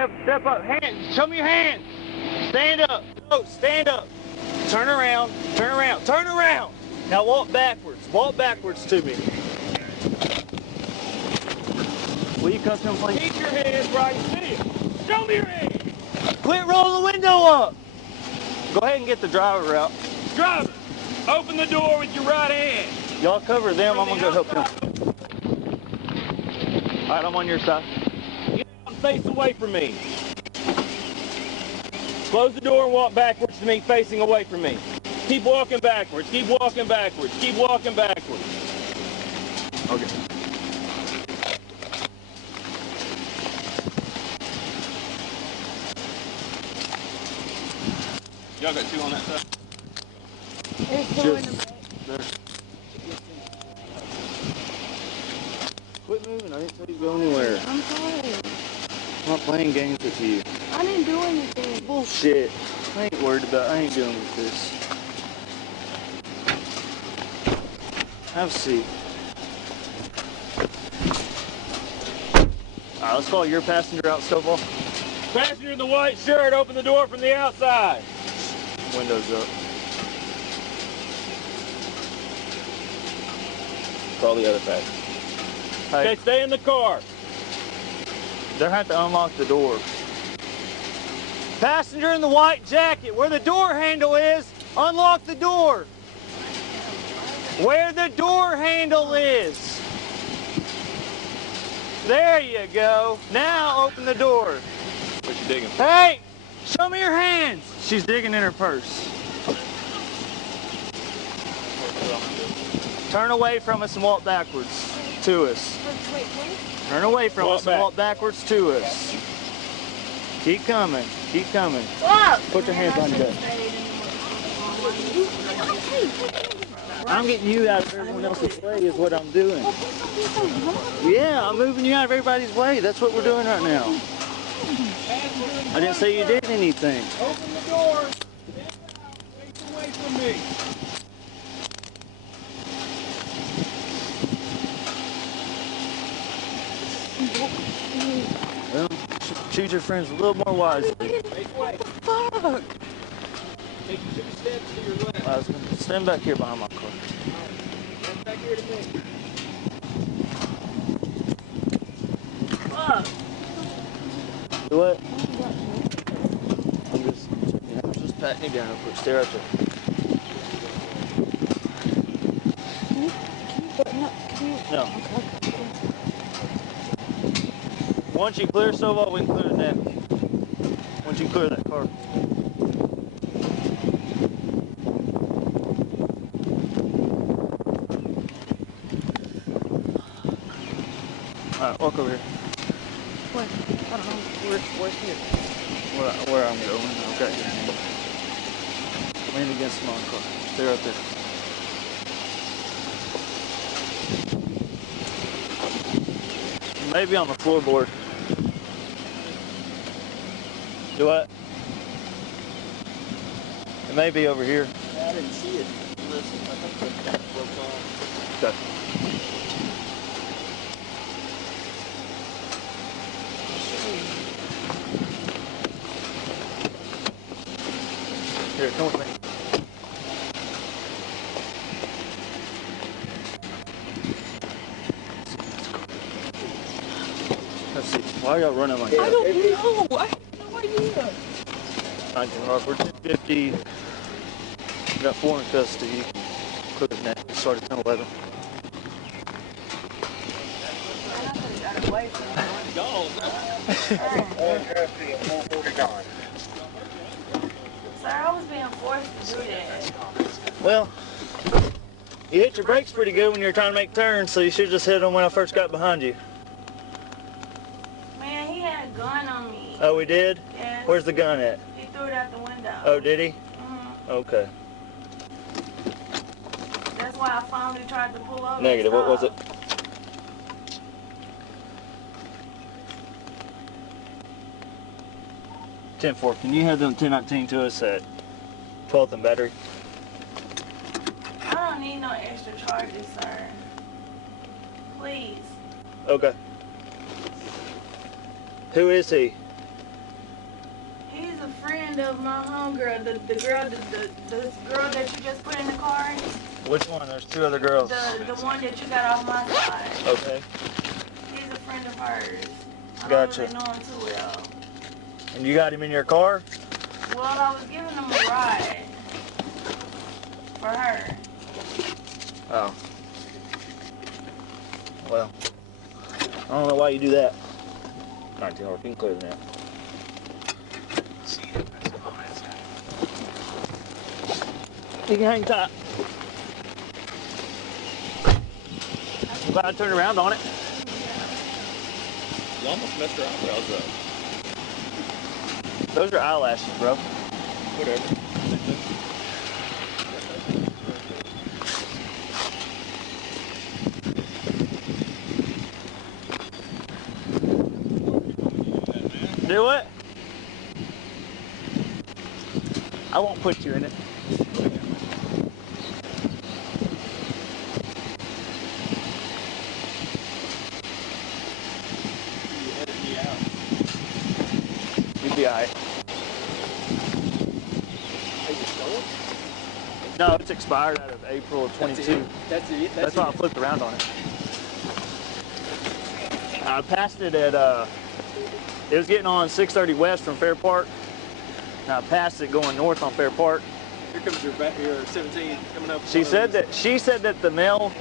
Step up. Hands. Show me your hands. Stand up. Oh, stand up. Turn around. Turn around. Turn around. Now walk backwards. Walk backwards to me. Will you come please? Keep your hands right still. Show me your hands. Quit rolling the window up. Go ahead and get the driver out. Driver, open the door with your right hand. Y'all cover them. I'm going to go help them. All right, I'm on your side. Get out and face away from me. Close the door and walk backwards to me, facing away from me. Keep walking backwards. Keep walking backwards. Keep walking backwards. Okay. Y'all got two on that side? There's two in the back. There. Quit moving. I didn't tell you to go anywhere. I'm sorry. I'm not playing games with you. I didn't do anything. Bullshit. I ain't worried about I ain't dealing with this. Have a seat. Alright, let's call your passenger out, Stovall. Passenger in the white shirt, open the door from the outside. Windows up. Call the other passenger. Hey, Okay, stay in the car. they'll have to unlock the door. Passenger in the white jacket, where the door handle is, unlock the door. Where the door handle is. There you go. Now open the door. What you digging? Hey, show me your hands. She's digging in her purse. Turn away from us and walk backwards to us. Wait, what? Turn away from Walk us back. and walk backwards to us. Keep coming. Keep coming. Stop! Put your hands on your back. I'm getting you out of everyone else's way is what I'm doing. Yeah, I'm moving you out of everybody's way. That's what we're doing right now. I didn't say you did anything. Open the door. Face away from me. Well, choose your friends a little more wisely. Face away. Fuck! Take 2 steps to your left. I was gonna stand back here behind my car. Stand back here to me. Fuck! Do what? I'm just patting you down real quick. Stay right there. Can you button up? Can you? No. Okay. Once you clear Stovall, we can clear the net. Once you clear that car. Alright, walk over here. What? I don't know. Where's here? Where I'm going. I've got your hand. Lean against my car. Stay right there. Maybe on the floorboard. Do what? It may be over here. I didn't see it. Listen, I think that broke off. Okay. Here, come with me. Let's see. Why are y'all running like that? I don't know. I have no idea. 19 Harper, 250. You got 4 in custody. Clear the net. We started 10-11. Sir, I was being forced to do that. Well, you hit your brakes pretty good when you were trying to make turns, so you should have just hit them when I first got behind you. Man, he had a gun on me. Oh, we did? Yes. Where's the gun at? He threw it out the window. Oh, did he? Mm-hmm. Okay. That's why I finally tried to pull over. Negative. What was it? 10-4. Can you have them 1019 to us at 12th and Battery? I don't need no extra charges, sir. Please. Okay. Who is he? friend of my homegirl, the girl that you just put in the car. Which one? There's two other girls. The one that you got off my side. Okay. He's a friend of hers. I Gotcha. don't really know him too well. And you got him in your car? Well, I was giving him a ride for her. Oh. Well, I don't know why you do that. 19 hours, you can clear that. You can hang tight. I'm glad I turned around on it. You almost messed her eyebrows up. Those are eyelashes, bro. Whatever. Do it. I won't put you in it. You'd be alright. No, it's expired out of April of 22. That's why I flipped around on it. I passed it at, it was getting on 630 west from Fair Park. And I passed it going north on Fair Park. Here comes your 17 coming up. She said that the male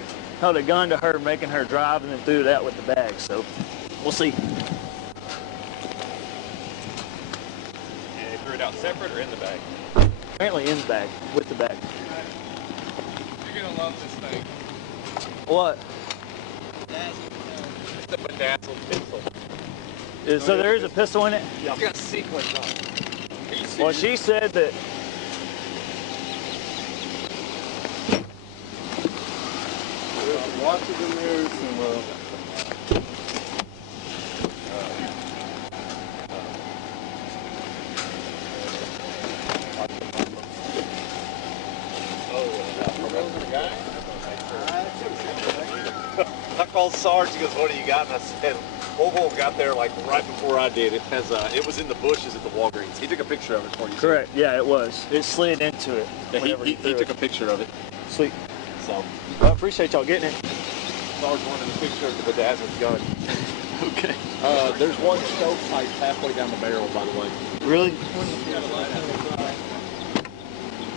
held a gun to her, making her drive, and then threw it out with the bag. So we'll see. Yeah, they threw it out separate or in the bag? Apparently in the bag, with the bag. You're gonna love this thing. What? It's a bedazzled pistol. So there is a pistol in it? Yeah, it's got sequins on it. Are you serious? Well, she said that. Watches in there, some I called Sarge, he goes, what do you got? And I said, Oval got there like right before I did. It was in the bushes at the Walgreens. He took a picture of it for you. Correct, yeah, it was. It slid into it. Yeah, whenever he threw took it. a picture of it. Sweet. So Well, I appreciate y'all getting it. Sarge wanted a picture of the bedazzled gun. Okay. There's one stovepipe halfway down the barrel, by the way. Really?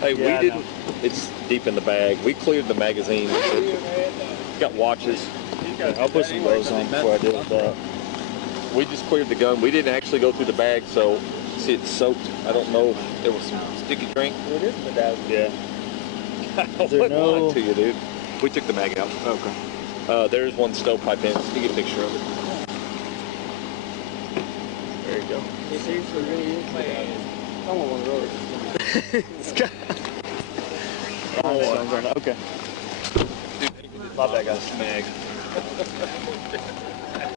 Hey, Yeah, I we didn't. It's deep in the bag. We cleared the magazine. Got watches. I'll put some gloves on before I do it. But We just cleared the gun. We didn't actually go through the bag, so see it's soaked. I don't know if there was some sticky drink. it is bedazzled. Yeah. I there wouldn't no- lie to you, dude. We took the mag out. Okay. There's one stovepipe in. You get a picture of it. There you go. Okay. Dude, My bad, guys. mag.